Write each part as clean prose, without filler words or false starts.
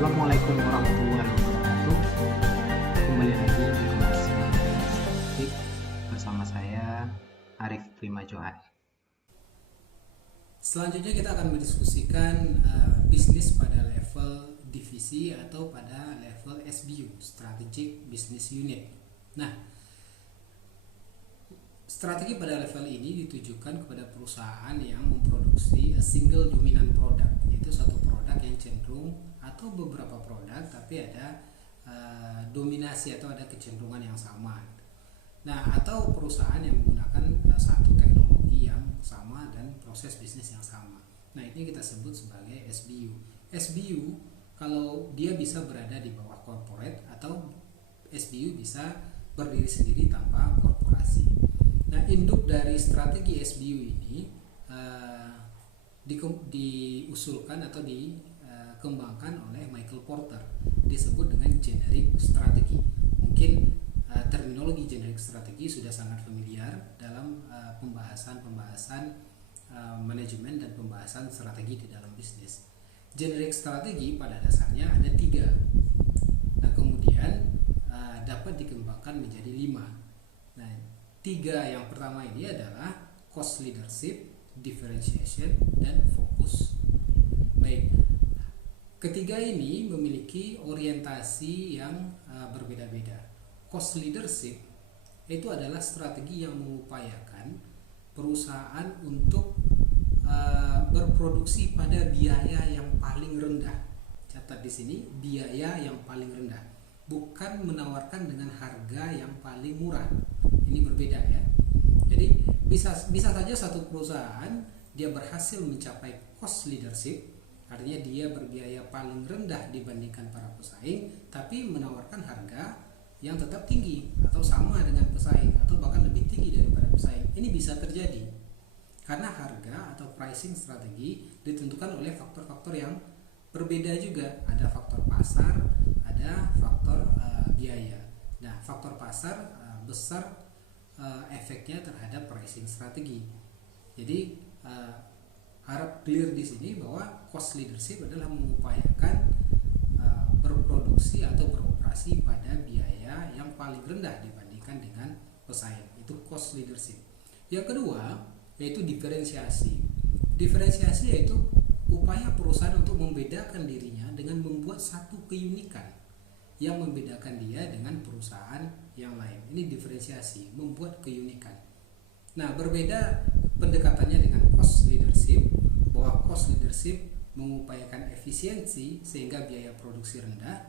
Assalamualaikum warahmatullahi wabarakatuh. Kembali lagi di kelas Statistik bersama saya Arif Prima Johan. Selanjutnya kita akan mendiskusikan bisnis pada level divisi atau pada level SBU, Strategic Business Unit. Nah, strategi pada level ini ditujukan kepada perusahaan yang memproduksi a single dominant product, yaitu satu produk yang cenderung atau beberapa produk tapi ada dominasi atau ada kecenderungan yang sama. Nah, atau perusahaan yang menggunakan satu teknologi yang sama dan proses bisnis yang sama. Nah, ini kita sebut sebagai SBU. SBU kalau dia bisa berada di bawah corporate atau SBU bisa berdiri sendiri tanpa korporasi. Nah, induk dari strategi SBU ini diusulkan atau dikembangkan oleh Michael Porter, disebut dengan generic strategi. Mungkin terminologi generic strategi sudah sangat familiar dalam pembahasan manajemen dan pembahasan strategi di dalam bisnis. Generic strategi pada dasarnya ada 3. Nah, kemudian dapat dikembangkan menjadi 5. Nah, 3 yang pertama ini adalah cost leadership, differentiation, dan fokus. Baik, ketiga ini memiliki orientasi yang berbeda-beda. Cost leadership itu adalah strategi yang mengupayakan perusahaan untuk berproduksi pada biaya yang paling rendah. Catat di sini, biaya yang paling rendah, bukan menawarkan dengan harga yang paling murah. Ini berbeda ya. Jadi bisa saja satu perusahaan dia berhasil mencapai cost leadership, artinya dia berbiaya paling rendah dibandingkan para pesaing, tapi menawarkan harga yang tetap tinggi atau sama dengan pesaing atau bahkan lebih tinggi daripada pesaing. Ini bisa terjadi karena harga atau pricing strategi ditentukan oleh faktor-faktor yang berbeda juga. Ada faktor pasar, ada faktor biaya. Nah, faktor pasar besar efeknya terhadap pricing strategi. Jadi harap clear di sini bahwa cost leadership adalah mengupayakan berproduksi atau beroperasi pada biaya yang paling rendah dibandingkan dengan pesaing. Itu cost leadership. Yang kedua yaitu diferensiasi. Diferensiasi yaitu upaya perusahaan untuk membedakan dirinya dengan membuat satu keunikan yang membedakan dia dengan perusahaan yang lain. Ini diferensiasi, membuat keunikan. Nah, berbeda pendekatannya dengan cost leadership, bahwa cost leadership mengupayakan efisiensi sehingga biaya produksi rendah.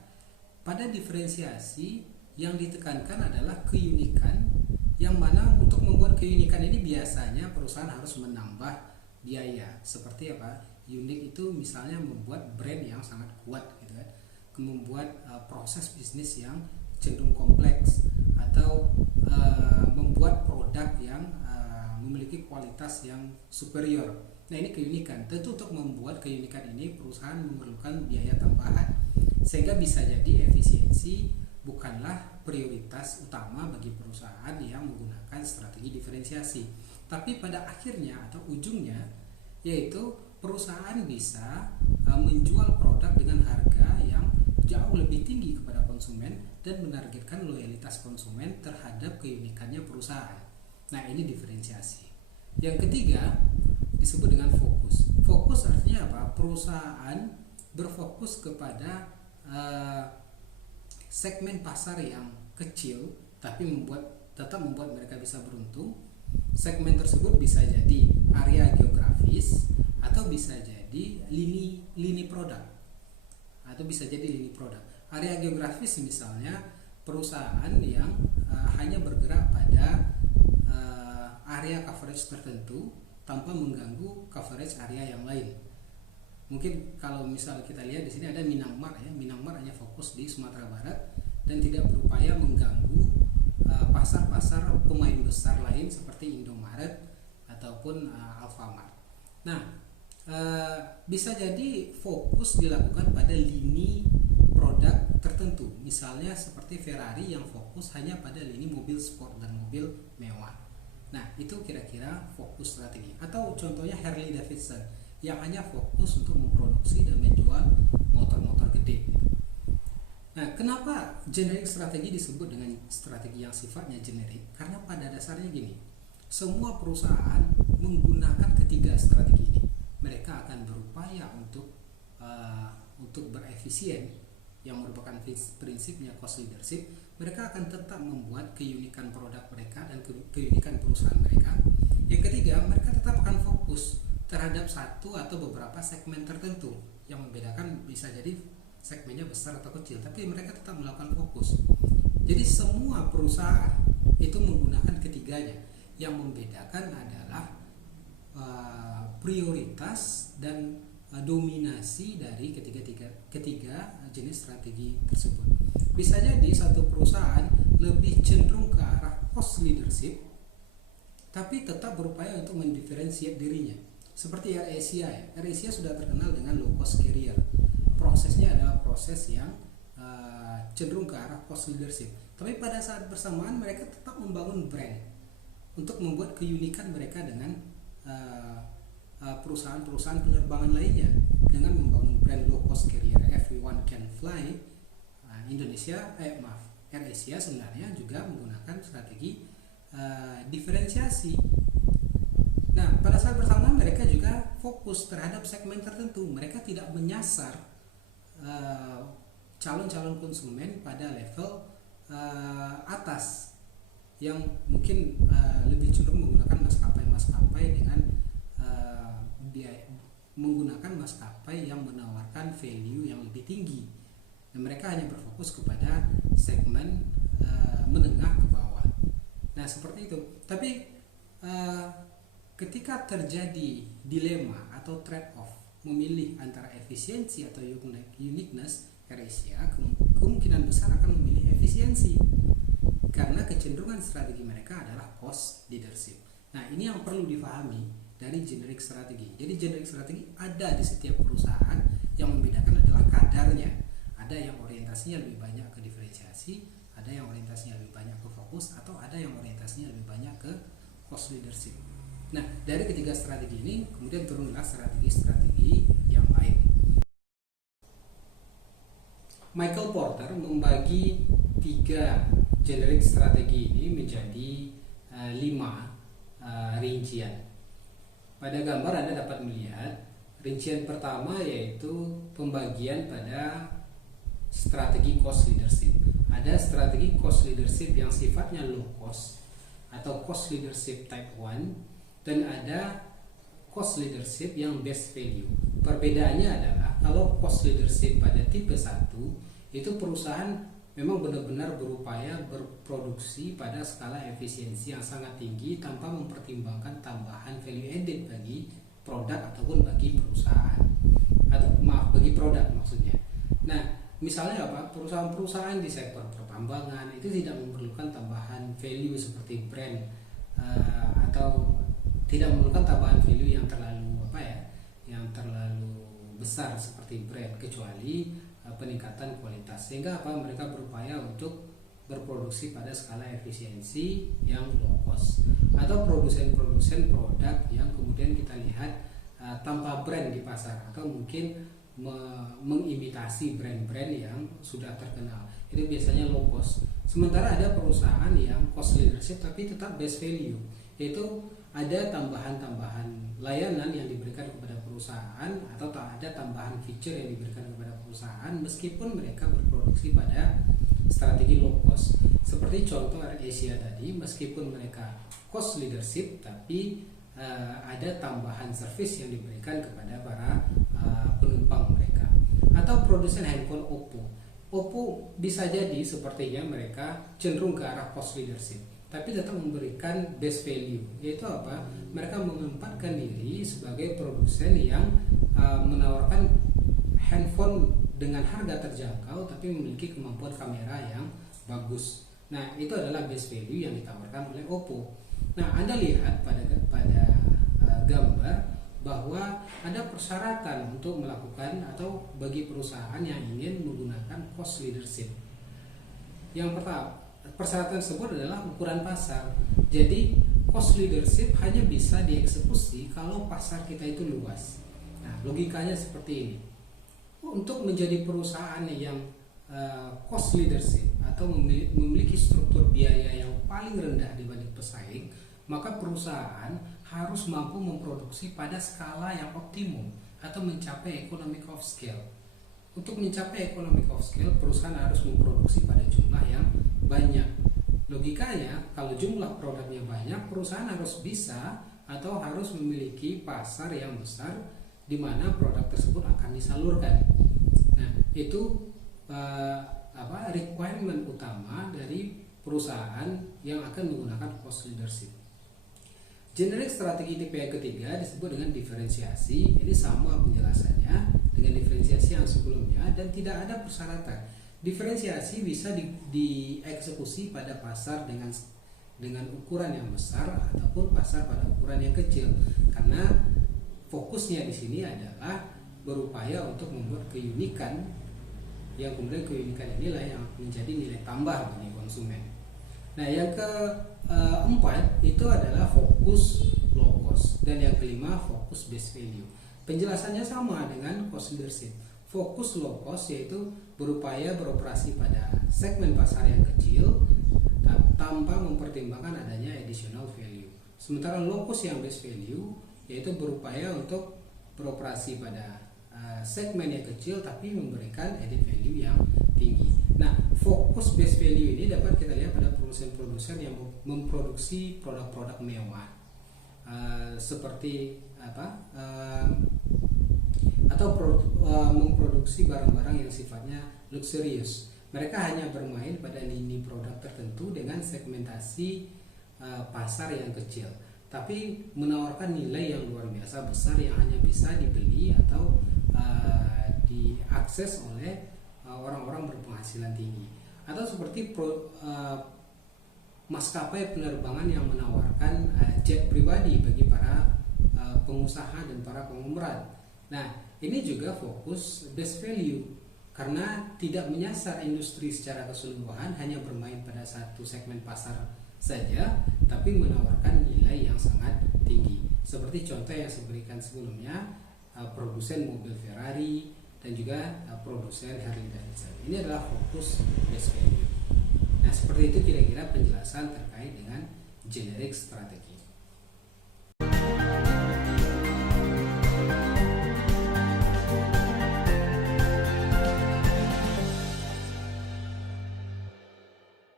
Pada diferensiasi yang ditekankan adalah keunikan, yang mana untuk membuat keunikan ini biasanya perusahaan harus menambah biaya. Seperti apa? Unik itu misalnya membuat brand yang sangat kuat gitu kan, membuat proses bisnis yang cenderung kompleks, atau membuat produk yang memiliki kualitas yang superior. Nah, ini keunikan. Tentu untuk membuat keunikan ini perusahaan memerlukan biaya tambahan, sehingga bisa jadi efisiensi bukanlah prioritas utama bagi perusahaan yang menggunakan strategi diferensiasi. Tapi pada akhirnya atau ujungnya yaitu perusahaan bisa menjual produk dengan harga yang jauh lebih tinggi kepada konsumen dan menargetkan loyalitas konsumen terhadap keunikannya perusahaan. Nah, ini diferensiasi. Yang ketiga disebut dengan fokus. Fokus artinya apa? Perusahaan berfokus kepada segmen pasar yang kecil tapi tetap membuat mereka bisa beruntung. Segmen tersebut bisa jadi area geografis atau bisa jadi lini produk. Area geografis misalnya perusahaan yang hanya bergerak pada area coverage tertentu tanpa mengganggu coverage area yang lain. Mungkin kalau misal kita lihat di sini ada Minangmar ya. Minangmar hanya fokus di Sumatera Barat dan tidak berupaya mengganggu pasar-pasar pemain besar lain seperti Indomaret ataupun Alfamart. Nah, bisa jadi fokus dilakukan pada lini produk tertentu. Misalnya seperti Ferrari yang fokus hanya pada lini mobil sport dan mobil mewah. Nah, itu kira-kira fokus strategi. Atau contohnya Harley Davidson yang hanya fokus untuk memproduksi dan menjual motor-motor gede. Nah, kenapa generic strategi disebut dengan strategi yang sifatnya generik? Karena pada dasarnya gini, semua perusahaan menggunakan ketiga strategi ini. Mereka akan berupaya untuk berefisien, yang merupakan prinsipnya cost leadership. Mereka akan tetap membuat keunikan produk mereka dan keunikan perusahaan mereka. Yang ketiga, mereka tetap akan fokus terhadap satu atau beberapa segmen tertentu. Yang membedakan bisa jadi segmennya besar atau kecil, tapi mereka tetap melakukan fokus. Jadi semua perusahaan itu menggunakan ketiganya. Yang membedakan adalah prioritas dan dominasi dari ketiga jenis strategi tersebut. Bisa jadi satu perusahaan lebih cenderung ke arah cost leadership, tapi tetap berupaya untuk mendiferensiasi dirinya. Seperti AirAsia ya. AirAsia sudah terkenal dengan low cost carrier. Prosesnya adalah proses yang cenderung ke arah cost leadership. Tapi pada saat bersamaan mereka tetap membangun brand untuk membuat keunikan mereka dengan perusahaan-perusahaan penerbangan lainnya, dengan membangun brand low cost carrier everyone can fly. AirAsia sebenarnya juga menggunakan strategi diferensiasi. Nah, pada saat bersamaan mereka juga fokus terhadap segmen tertentu. Mereka tidak menyasar calon-calon konsumen pada level atas yang mungkin lebih cenderung menggunakan maskapai dengan menggunakan maskapai yang menawarkan value yang lebih tinggi, dan mereka hanya berfokus kepada segmen menengah ke bawah. Nah, seperti itu. Tapi ketika terjadi dilema atau trade off memilih antara efisiensi atau uniqueness, AirAsia kemungkinan besar akan memilih efisiensi karena kecenderungan strategi mereka adalah cost leadership. Nah, ini yang perlu difahami dari generic strategi. Jadi generic strategi ada di setiap perusahaan, yang membedakan adalah kadarnya. Ada yang orientasinya lebih banyak ke diferensiasi, ada yang orientasinya lebih banyak ke fokus, atau ada yang orientasinya lebih banyak ke cost leadership. Nah, dari ketiga strategi ini kemudian turunlah strategi-strategi yang lain. Michael Porter membagi 3 generic strategi ini menjadi 5 rincian. Pada gambar Anda dapat melihat rincian pertama yaitu pembagian pada strategi cost leadership. Ada strategi cost leadership yang sifatnya low cost atau cost leadership type 1, dan ada cost leadership yang best value. Perbedaannya adalah kalau cost leadership pada tipe 1 itu perusahaan memang benar-benar berupaya berproduksi pada skala efisiensi yang sangat tinggi tanpa mempertimbangkan tambahan value added bagi produk ataupun bagi perusahaan, atau bagi produk maksudnya. Nah, misalnya apa? Perusahaan-perusahaan di sektor pertambangan itu tidak memerlukan tambahan value seperti brand atau tidak memerlukan tambahan value yang terlalu besar seperti brand, kecuali peningkatan kualitas, sehingga mereka berupaya untuk berproduksi pada skala efisiensi yang low cost, atau produsen-produsen produk yang kemudian kita lihat tanpa brand di pasar, atau mungkin mengimitasi brand-brand yang sudah terkenal, itu biasanya low cost. Sementara ada perusahaan yang cost leadership tapi tetap best value, yaitu ada tambahan-tambahan layanan yang diberikan kepada perusahaan, atau ada tambahan feature yang diberikan kepada perusahaan meskipun mereka berproduksi pada strategi low cost. Seperti contoh AirAsia tadi, meskipun mereka cost leadership tapi ada tambahan service yang diberikan kepada para penumpang mereka. Atau produsen handphone Oppo bisa jadi sepertinya mereka cenderung ke arah cost leadership tapi tetap memberikan best value, yaitu apa? Mereka menempatkan diri sebagai produsen yang menawarkan handphone dengan harga terjangkau tapi memiliki kemampuan kamera yang bagus. Nah, itu adalah best value yang ditawarkan oleh Oppo. Nah, Anda lihat pada gambar bahwa ada persyaratan untuk melakukan atau bagi perusahaan yang ingin menggunakan cost leadership. Yang pertama, persyaratan tersebut adalah ukuran pasar. Jadi cost leadership hanya bisa dieksekusi kalau pasar kita itu luas. Nah, logikanya seperti ini. Untuk menjadi perusahaan yang cost leadership atau memiliki struktur biaya yang paling rendah dibanding pesaing, maka perusahaan harus mampu memproduksi pada skala yang optimum atau mencapai economic of scale. Untuk mencapai economic of scale, perusahaan harus memproduksi pada jumlah yang banyak. Logikanya, kalau jumlah produknya banyak, perusahaan harus bisa atau harus memiliki pasar yang besar di mana produk tersebut akan disalurkan. Nah, itu requirement utama dari perusahaan yang akan menggunakan cost leadership. Generic strategi tipe yang ketiga disebut dengan diferensiasi. Ini sama penjelasannya dengan diferensiasi yang sebelumnya dan tidak ada persyaratan. Diferensiasi bisa dieksekusi pada pasar dengan ukuran yang besar ataupun pasar pada ukuran yang kecil. Karena fokusnya di sini adalah berupaya untuk membuat keunikan, yang kemudian keunikan inilah yang menjadi nilai tambah bagi konsumen. Nah, yang keempat itu adalah fokus low cost, dan yang kelima fokus base value. Penjelasannya sama dengan cost leadership. Fokus low cost yaitu berupaya beroperasi pada segmen pasar yang kecil tanpa mempertimbangkan adanya additional value. Sementara low cost yang base value yaitu berupaya untuk beroperasi pada segmen yang kecil tapi memberikan added value yang tinggi. Nah, fokus base value ini dapat kita lihat pada produsen-produsen yang memproduksi produk-produk mewah, seperti memproduksi barang-barang yang sifatnya luxurious. Mereka hanya bermain pada lini produk tertentu dengan segmentasi pasar yang kecil, tapi menawarkan nilai yang luar biasa besar yang hanya bisa dibeli atau diakses oleh orang-orang berpenghasilan tinggi. Atau seperti maskapai penerbangan yang menawarkan jet pribadi bagi para pengusaha dan para konglomerat. Nah, ini juga fokus base value karena tidak menyasar industri secara keseluruhan, hanya bermain pada satu segmen pasar saja, tapi menawarkan nilai yang sangat tinggi. Seperti contoh yang saya berikan sebelumnya, produsen mobil Ferrari dan juga produsen Harley Davidson. Ini adalah fokus base value. Nah, seperti itu kira-kira penjelasan terkait dengan generic strategi.